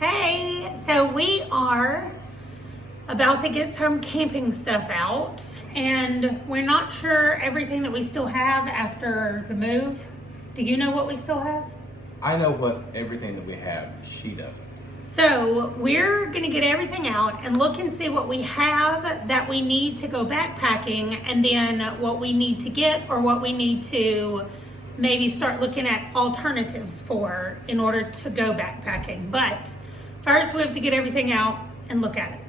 Hey, so we are about to get some camping stuff out, and we're not sure everything that we still have after the move. Do you know what we still have? I know what everything that we have. She doesn't. So we're gonna get everything out and look and see what we have that we need to go backpacking, and then what we need to get or what we need to maybe start looking at alternatives for in order to go backpacking. But first we have to get everything out and look at it.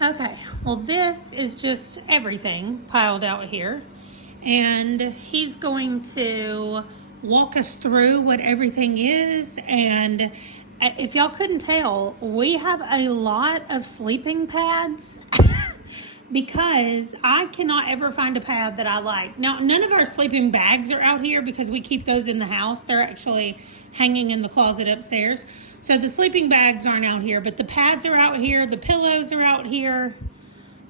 Okay, well this is just everything piled out here, and he's going to walk us through what everything is. And if y'all couldn't tell, we have a lot of sleeping pads because I cannot ever find a pad that I like. Now, none of our sleeping bags are out here because we keep those in the house. They're actually hanging in the closet upstairs. So the sleeping bags aren't out here, but the pads are out here. The pillows are out here.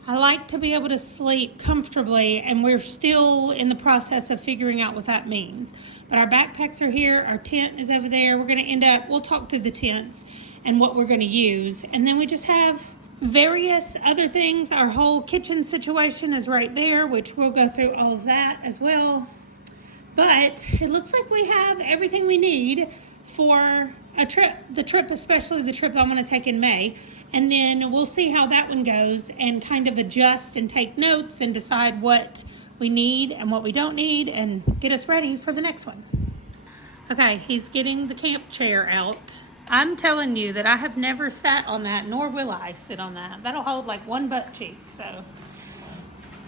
I like to be able to sleep comfortably, and we're still in the process of figuring out what that means. But our backpacks are here. Our tent is over there. We're going to we'll talk through the tents and what we're going to use. And then we just have various other things. Our whole kitchen situation is right there, which we'll go through all of that as well. But it looks like we have everything we need for a trip, especially the trip I'm going to take in May. And then we'll see how that one goes and kind of adjust and take notes and decide what we need and what we don't need and get us ready for the next one. Okay, he's getting the camp chair out. I'm telling you that I have never sat on that, nor will I sit on that. That'll hold like one butt cheek. So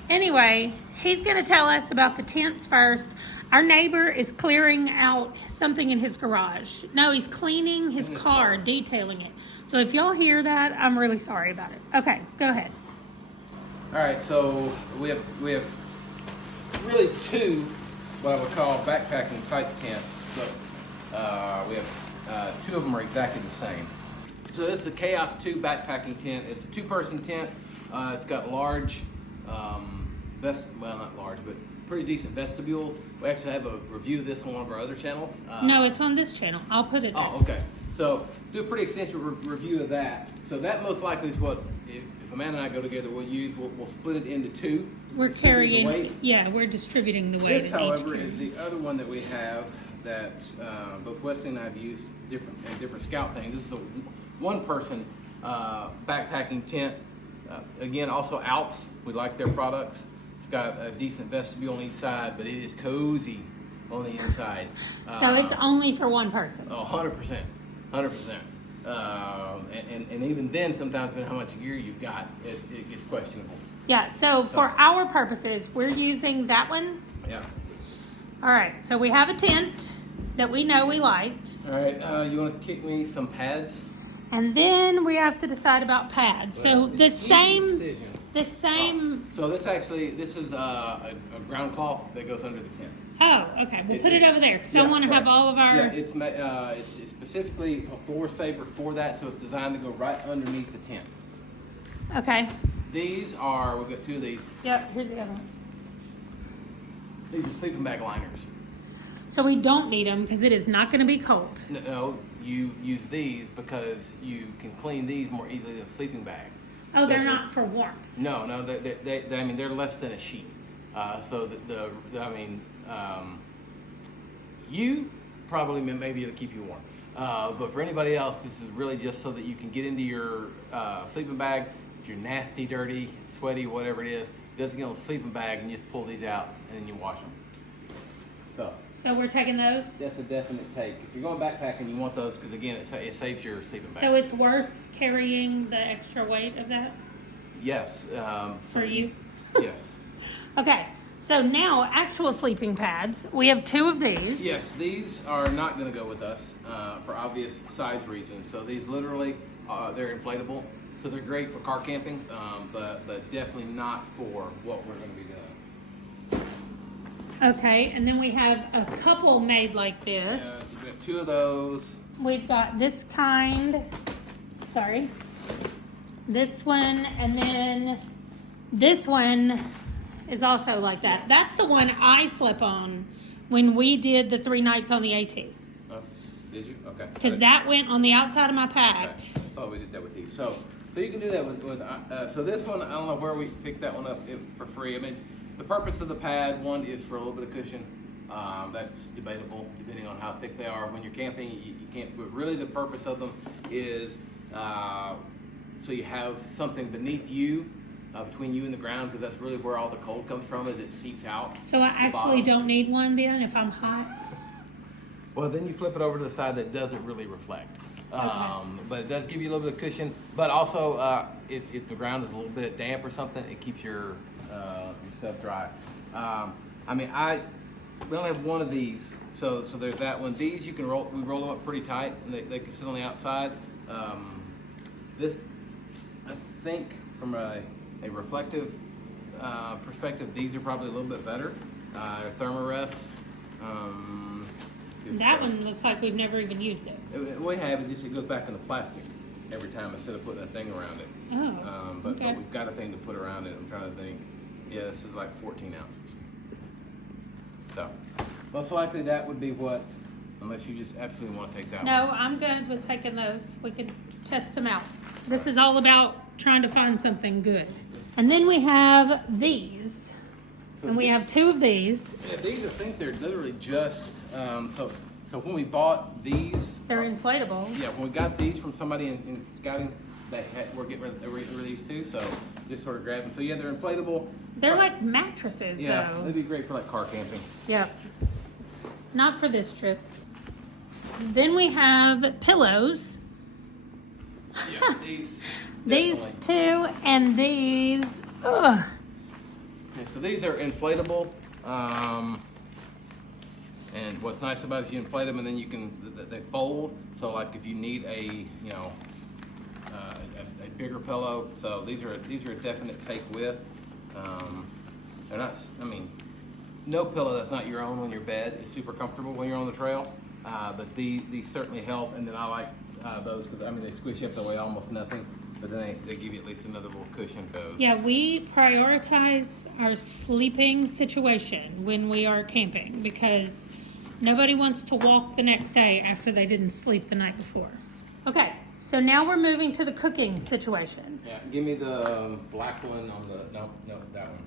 anyway, he's going to tell us about the tents first. Our neighbor is clearing out something in his garage. No, he's cleaning his car, detailing it. So if y'all hear that, I'm really sorry about it. Okay, go ahead. All right, so we have really two what I would call backpacking type tents, but we have two of them are exactly the same. So this is a Chaos 2 backpacking tent. It's a two-person tent. It's got large, well, not large, but pretty decent vestibules. We actually have a review of this on one of our other channels. No, it's on this channel. I'll put it there. Oh, okay. So do a pretty extensive review of that. So that most likely is what, if Amanda and I go together, we'll use. We'll split it into two. We're carrying, yeah, we're distributing the weight. This, however, is the other one that we have that both Wesley and I have used different scout things. This is a one-person backpacking tent. Again, also Alps. We like their products. It's got a decent vestibule on each side, but it is cozy on the inside. So it's only for one person. Oh, 100%. 100%. And even then, sometimes depending on how much gear you've got, it gets questionable. Yeah, so for our purposes, we're using that one. Yeah. All right, so we have a tent that we know we like. All right, you want to kick me some pads? And then we have to decide about pads. Well, so the same. So this is a ground cloth that goes under the tent. Oh, okay. We'll put it over there because I want to have all of our. Yeah, it's specifically a floor saver for that, so it's designed to go right underneath the tent. Okay. These are, we've got two of these. Yep, here's the other one. These are sleeping bag liners. So we don't need them because it is not going to be cold. No, you use these because you can clean these more easily than a sleeping bag. Oh, so they're not for warmth. No, I mean, they're less than a sheet. So you probably maybe it'll keep you warm. But for anybody else, this is really just so that you can get into your sleeping bag, you're nasty, dirty, sweaty, whatever it is, just get on a sleeping bag and you just pull these out and then you wash them. So we're taking those? That's a definite take. If you're going backpacking, you want those because again, it saves your sleeping bag. So it's worth carrying the extra weight of that? Yes. For you? Yes. Okay, so now actual sleeping pads. We have 2 of these. Yes, these are not going to go with us for obvious size reasons. So these literally, they're inflatable. So they're great for car camping, but definitely not for what we're going to be doing. Okay, and then we have a couple made like this. Yes, we have 2 of those. We've got this kind, sorry, this one, and then this one is also like that. That's the one I slept on when we did the 3 nights on the AT. Oh, did you? Okay. Because that went on the outside of my pack. Okay. I thought we did that with these. So you can do that with so this one, I don't know where we picked that one up for free. I mean, the purpose of the pad, one is for a little bit of cushion. That's debatable depending on how thick they are. When you're camping, you can't, but really the purpose of them is so you have something beneath you, between you and the ground, because that's really where all the cold comes from, as it seeps out. So I actually don't need one then if I'm hot? Well, then you flip it over to the side that doesn't really reflect. But it does give you a little bit of cushion. But also, if the ground is a little bit damp or something, it keeps your stuff dry. I mean, we only have 1 of these, so there's that one. These you can roll. We roll them up pretty tight, and they can sit on the outside. This, I think, from a reflective perspective, these are probably a little bit better. Thermarest. That one looks like we've never even used it. We have, it goes back in the plastic every time instead of putting a thing around it. Oh, But okay. we've got a thing to put around it. I'm trying to think. Yeah, this is like 14 ounces. So, most likely that would be what, unless you just absolutely want to take that No, one. I'm good with taking those. We can test them out. This is all about trying to find something good. And then we have these. And we have 2 of these. Yeah, these, I think they're literally just, so when we bought these. They're inflatable. Yeah, when we got these from somebody in scouting, we're getting rid of these too, so just sort of grab them. So yeah, they're inflatable. They're like mattresses, Yeah, though. they'd be great for like car camping. Yep. Not for this trip. Then we have pillows. Yeah, these. These definitely. 2 and these. Ugh. Okay, so these are inflatable. And what's nice about it is you inflate them and then you can, they fold. So like if you need a bigger pillow, so these are a definite take with. They're not, I mean, no pillow that's not your own on your bed is super comfortable when you're on the trail. But these certainly help, and then I like those because I mean they squish up, they weigh almost nothing, but then they give you at least another little cushion. Yeah, we prioritize our sleeping situation when we are camping because nobody wants to walk the next day after they didn't sleep the night before. Okay, so now we're moving to the cooking situation. Yeah, give me the black one on the, no, that one.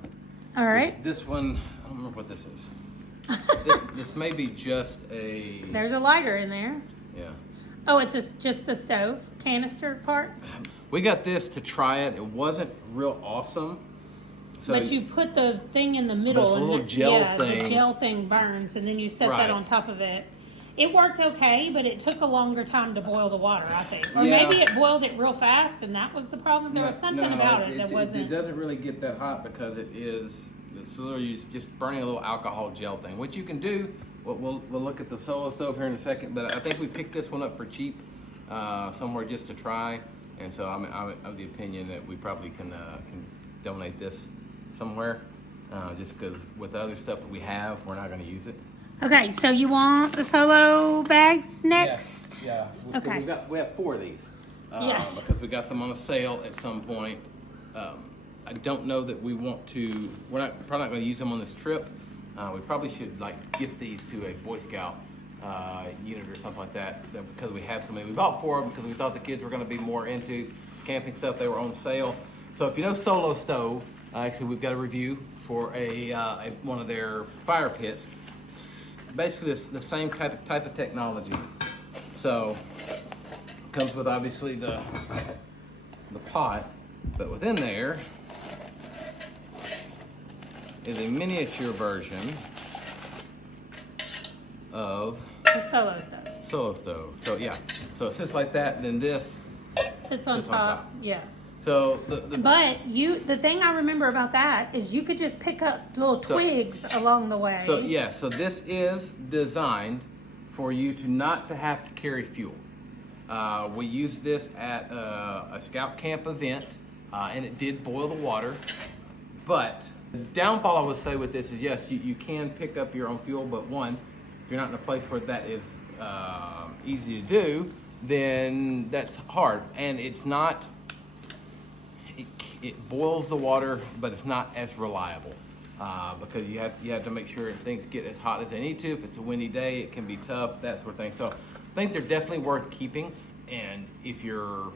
All right. This one, I don't remember what this is. this may be just a, There's a lighter in there. yeah. Oh, it's just the stove canister part? We got this to try it. It wasn't real awesome. So But you put the thing in the middle. it's a and little the- gel yeah, thing. the gel thing burns, and then you set Right. that on top of it. It worked okay, but it took a longer time to boil the water, I think. Or Yeah. maybe it boiled it real fast, and that was the problem. There was something about it that wasn't... It doesn't really get that hot because it's literally just burning a little alcohol gel thing, which you can do. We'll look at the solo stove here in a second, but I think we picked this one up for cheap somewhere just to try, and so I'm of the opinion that we probably can donate this somewhere, just because with the other stuff that we have, we're not going to use it. Okay, so you want the solo bags next? Yeah. Okay. We have 4 of these. Yes. Because we got them on a sale at some point. I don't know that we want to. We're probably not going to use them on this trip. We probably should like gift these to a Boy Scout unit or something like that. Because we have so many. We bought 4 of them because we thought the kids were going to be more into camping stuff. They were on sale. So if you know Solo Stove, actually we've got a review for one of their fire pits. Basically the same type of technology. So comes with obviously the pot, But within there is a miniature version of The solo stove. solo stove. So yeah, so it sits like that, and then this Sits on Sits on top. top. Yeah. so But the thing I remember about that is you could just pick up little twigs along the way. So yeah, so this is designed for you to not to have to carry fuel. We used this at a scout camp event, and it did boil the water. But the downfall I would say with this is yes, you can pick up your own fuel, but one, if you're not in a place where that is easy to do, then that's hard. And it's not, it boils the water, but it's not as reliable. Because you have to make sure things get as hot as they need to. If it's a windy day, it can be tough, that sort of thing. So I think they're definitely worth keeping. And if you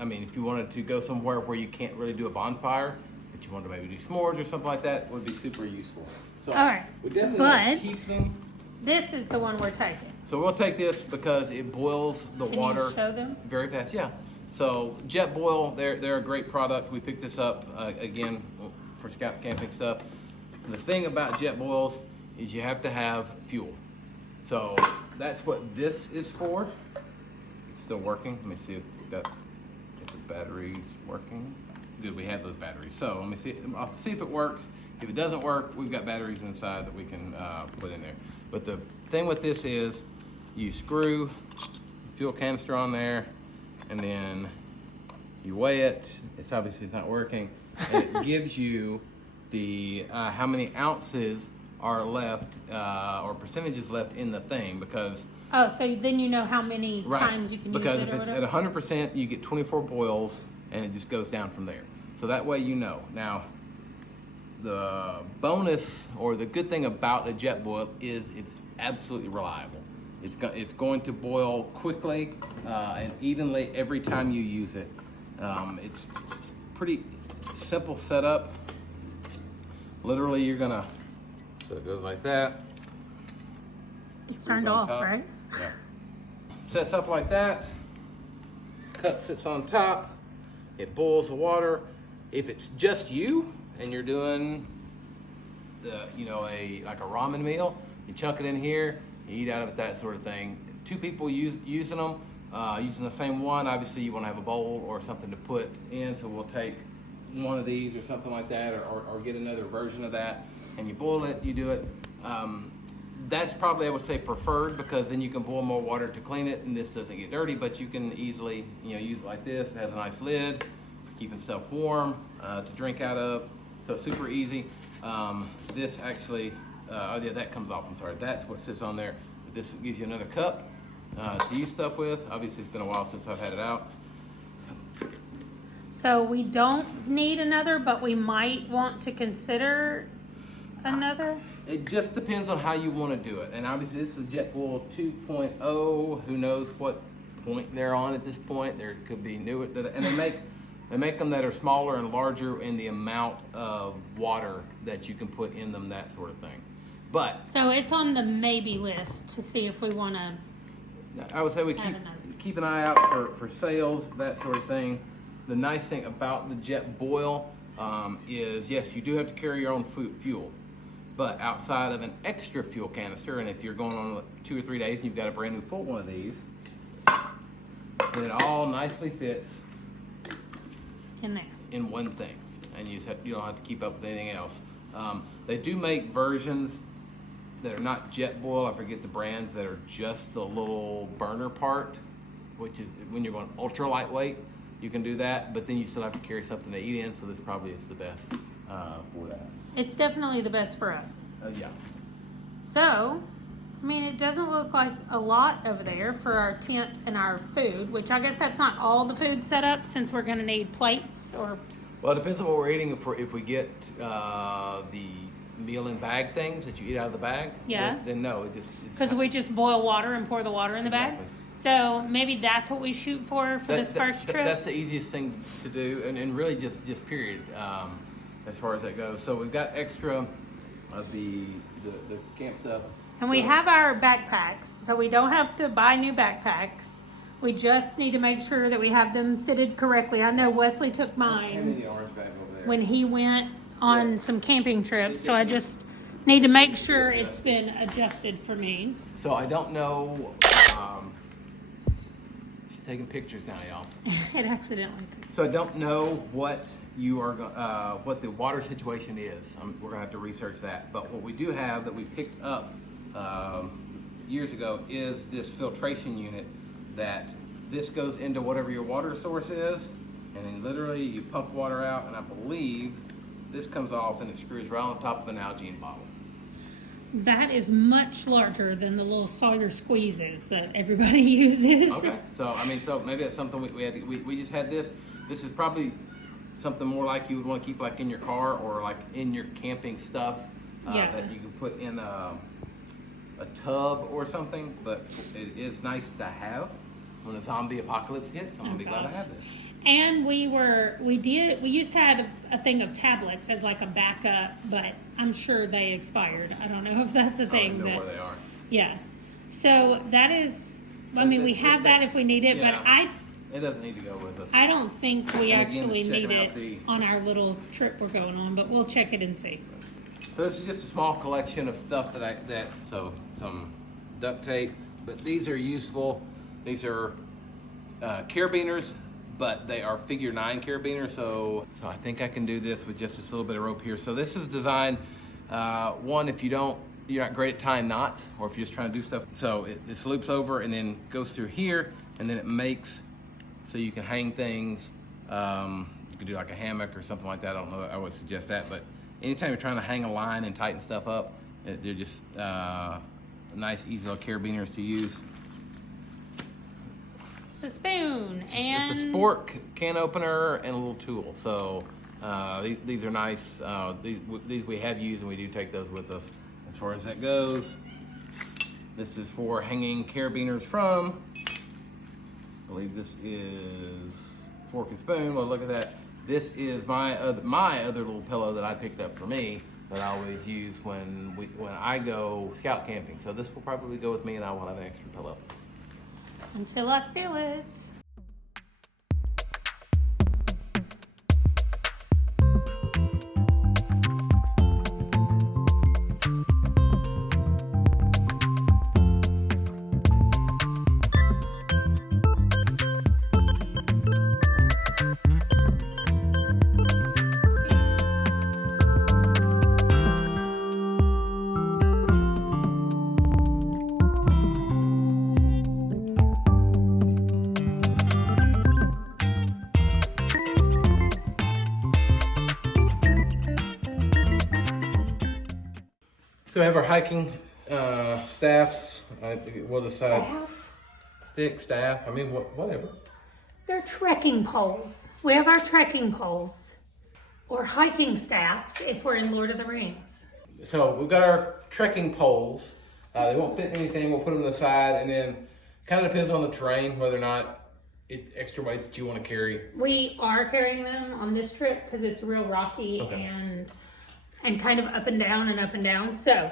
wanted to go somewhere where you can't really do a bonfire, but you wanted to maybe do s'mores or something like that, it would be super useful. So all right, we definitely want to keep them. This is the one we're taking. So we'll take this because it boils the water. Can you show them? Very fast, yeah. So Jet Boil, they're a great product. We picked this up again for scout camping stuff. The thing about jet boils is you have to have fuel. So that's what this is for. It's still working. Let me see if it's got if the battery's working. Good, we have those batteries. So let me see. I'll see if it works. If it doesn't work, we've got batteries inside that we can put in there. But the thing with this is you screw fuel canister on there, and then you weigh it. It's obviously not working, and it gives you the how many ounces are left or percentages left in the thing, because so then you know how many times you can use it or because if it's at 100%, you get 24 boils, and it just goes down from there. So that way you know. Now, the bonus or the good thing about a jet boil is it's absolutely reliable. It's going to boil quickly and evenly every time you use it. It's pretty simple setup. Literally, so it goes like that. It's turned off, top. right? Yeah. Sets up like that. Cup sits on top. It boils the water. If it's just you and you're doing like a ramen meal, you chunk it in here, you eat out of it, that sort of thing. Two people using them, using the same one. Obviously, you want to have a bowl or something to put in, so we'll take one of these or something like that, or get another version of that, and you boil it, you do it. That's probably, I would say, preferred, because then you can boil more water to clean it and this doesn't get dirty, but you can easily use it like this. It has a nice lid, keeping stuff warm to drink out of, so it's super easy. This actually, that comes off, I'm sorry. That's what sits on there. But this gives you another cup to use stuff with. Obviously, it's been a while since I've had it out. So we don't need another, but we might want to consider another? It just depends on how you want to do it. And obviously this is JetBoil 2.0. Who knows what point they're on at this point. There could be new, and they make them that are smaller and larger in the amount of water that you can put in them, that sort of thing. But so it's on the maybe list to see if we want to. I would say we keep an eye out for sales, that sort of thing. The nice thing about the JetBoil is, yes, you do have to carry your own fuel, but outside of an extra fuel canister, and if you're going on 2 or 3 days and you've got a brand new full one of these, then it all nicely fits in there in one thing, and you don't have to keep up with anything else. They do make versions that are not JetBoil. I forget the brands, that are just the little burner part, which is when you're going ultra lightweight. You can do that, but then you still have to carry something to eat in, so this probably is the best for that. It's definitely the best for us. Yeah. So, I mean, it doesn't look like a lot over there for our tent and our food, which I guess that's not all the food set up, since we're going to need plates or... Well, it depends on what we're eating. If we get the meal in bag things that you eat out of the bag, yeah, then no, it just... Because we just boil water and pour the water in the bag? So maybe that's what we shoot for this first trip? That's the easiest thing to do, and really just period, as far as that goes. So we've got extra of the camp stuff. And we have our backpacks, so we don't have to buy new backpacks. We just need to make sure that we have them fitted correctly. I know Wesley took Hand me mine the orange bag over there. when he went on some camping trips, so I just need to make sure it's been adjusted for me. So I don't know. She's taking pictures now, y'all. It accidentally took. So I don't know what you are, what the water situation is. We're gonna have to research that. But what we do have that we picked up years ago is this filtration unit that this goes into whatever your water source is, and then literally you pump water out, and I believe this comes off and it screws right on top of an Nalgene bottle. That is much larger than the little Sawyer squeezes that everybody uses. Okay, so I mean, so maybe that's something we had to, we just had this. This is probably something more like you would want to keep like in your car or like in your camping stuff that you can put in a tub or something, but it is nice to have when the zombie apocalypse hits. I'm gonna be glad to have this. And we used to have a thing of tablets as like a backup, but I'm sure they expired. I don't know if that's a thing. I don't know where they are. Yeah. So that is, I mean, we have that if we need it, yeah. but it doesn't need to go with us. I don't think we And again, actually it's need checking it out on our little trip we're going on, but we'll check it and see. So this is just a small collection of stuff so some duct tape, but these are useful. These are carabiners, but they are figure 9 carabiners. So I think I can do this with just this little bit of rope here. So this is designed, one, if you're not great at tying knots, or if you're just trying to do stuff. So it loops over and then goes through here, and then it makes so you can hang things. You could do like a hammock or something like that. I don't know, I would suggest that, but anytime you're trying to hang a line and tighten stuff up, they're just nice, easy little carabiners to use. It's a spoon It's a sport can opener and a little tool. So these are nice. These we have used, and we do take those with us. As far as that goes, this is for hanging carabiners from. I believe this is fork and spoon. Well, look at that. This is my other little pillow that I picked up for me that I always use when I go scout camping. So this will probably go with me, and I will have an extra pillow. Until I steal it. So we have our hiking staffs. We'll decide. Stick, staff. I mean, whatever. They're trekking poles. We have our trekking poles, or hiking staffs if we're in Lord of the Rings. So we've got our trekking poles. They won't fit in anything. We'll put them to the side, and then kind of depends on the terrain whether or not it's extra weight that you want to carry. We are carrying them on this trip because it's real rocky and kind of up and down and up and down. So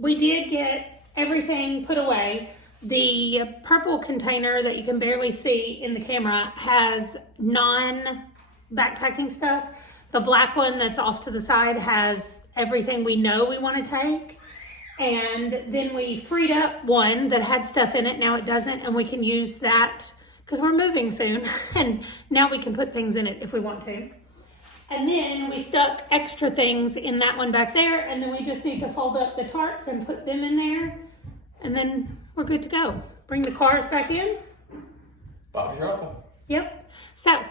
we did get everything put away. The purple container that you can barely see in the camera has non-backpacking stuff. The black one that's off to the side has everything we know we want to take. And then we freed up one that had stuff in it. Now it doesn't, and we can use that because we're moving soon. And now we can put things in it if we want to. And then we stuck extra things in that one back there, and then we just need to fold up the tarps and put them in there, and then we're good to go. Bring the cars back in. Bob's your uncle. Yep. So,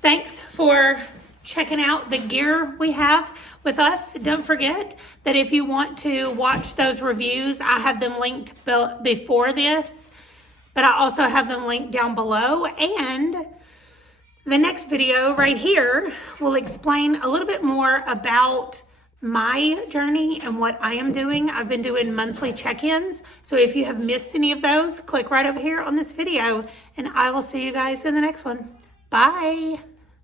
thanks for checking out the gear we have with us. Don't forget that if you want to watch those reviews, I have them linked before this, but I also have them linked down below, and the next video right here will explain a little bit more about my journey and what I am doing. I've been doing monthly check-ins. So if you have missed any of those, click right over here on this video, and I will see you guys in the next one. Bye.